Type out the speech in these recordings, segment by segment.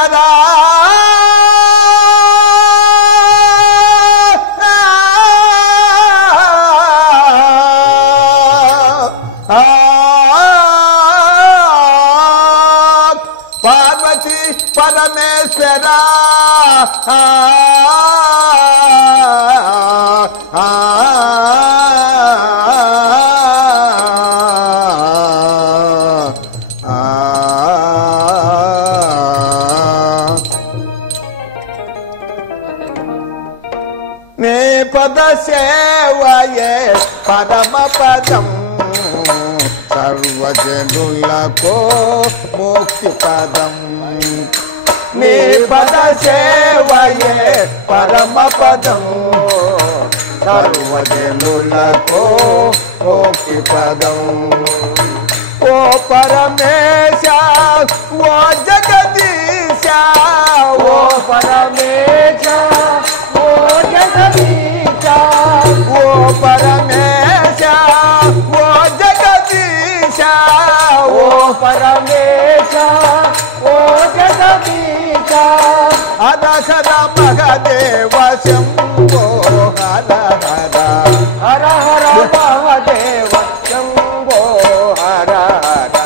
శంకరా పార్వతీ పరమేశ్వరా నే పద సేవయే పరమ పదం సర్వజనులకు ముక్తి పదం నీ పద సేవయే పరమ పదం సర్వజనులకు ముక్తి పదం ఓ పరమేశ ఓ జగదీశ ఓ పరమేశ ఓ జగదీశ ఓ పరమేశ ఓ జగదీశ ఓ పరమేశ ఓ జగదీశ అదసర మహదేవ శంభో హర హర హర హర మహదేవ శంభో హర హర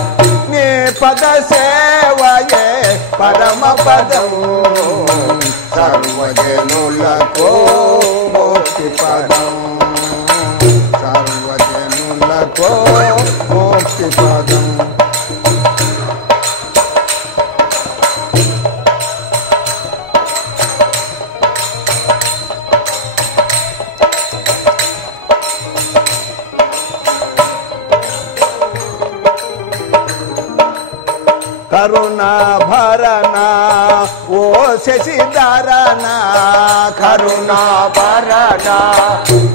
నీ పద సేవయే పరమ పదం సర్వజనులకు ముక్తి పదం సర్వజనులకు ముక్తి పదం కరుణా భరణ ఓ శశిధరణ కరుణా భరణ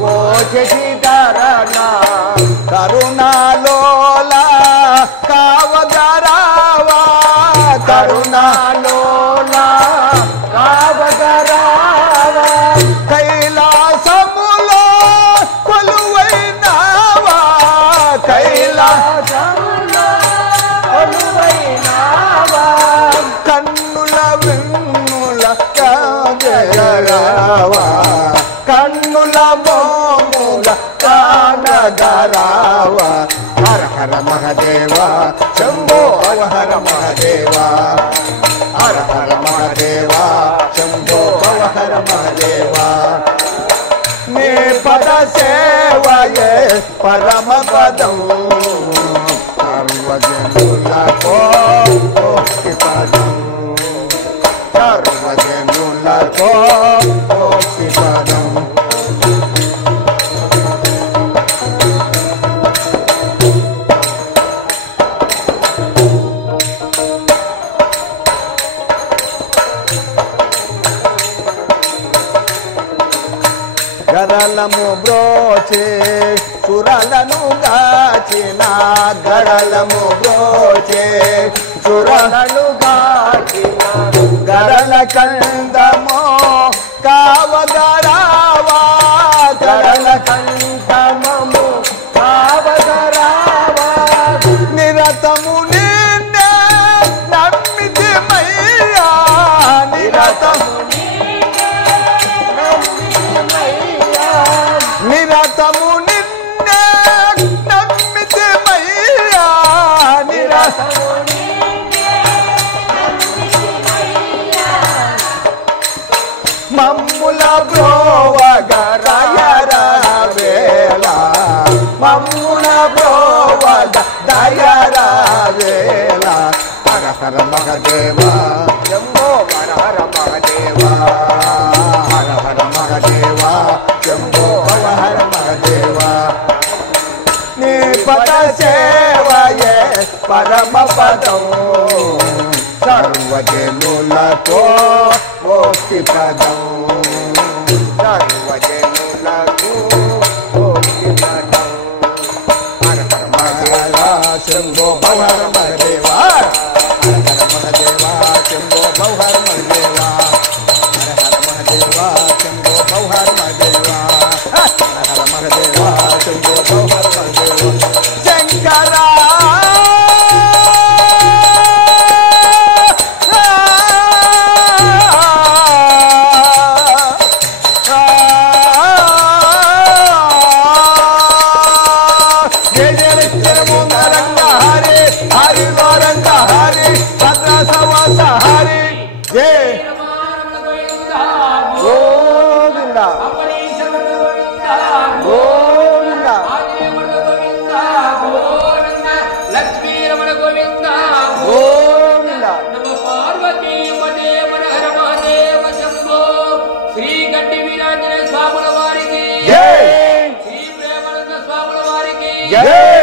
ఓ శశిధరణ కరుణాలోల కావగరావా కరుణాలోల కావగరావా కైలాసములో కొలువైనావా కైలాసములో కొలువైనావా కన్నుల వెన్నుల కాగరావా కన్నుల మోముల కానగరావా హర హర మహదేవ శంభో హర మహదేవ హర హర మహదేవ శంభో హర మహదేవ నీ పద సేవయే పరమ పదం సర్వజనులకు ముక్తి పదం సర్వజనులకు ముక్తి పదం గరళము బ్రోచే సురలను గాచిన గరళము బ్రోచే సురలను గాచిన గరళ కందమో కావగరావా గరళ కందమము కావగరావా నిరతము నిన్నే నమ్మితి మయ్యా నిరతము నిరతము నిన్నే నమ్మితి మయ్యా నిరతము మమ్ముల బ్రోవగరయర వేళ మమ్ముల బ్రోవగ దయర వేళ హర హర మహదేవ శంభో హర హర మహదేవ హర హర మహదేవ శంభో హర హర మహదేవ నీ పద సేవయే పరమ పదం సర్వజనులకు ముక్తి పదం సర్వజనులకు ముక్తి పదం హర హర మహదేవ శంభో హర మహదేవ హర హర మహదేవ శంభో హర మహదేవ హర హర మహదేవ శంభో హర మహదేవ హర హర మహదేవ శంభో హర మహదేవ శంకరా జై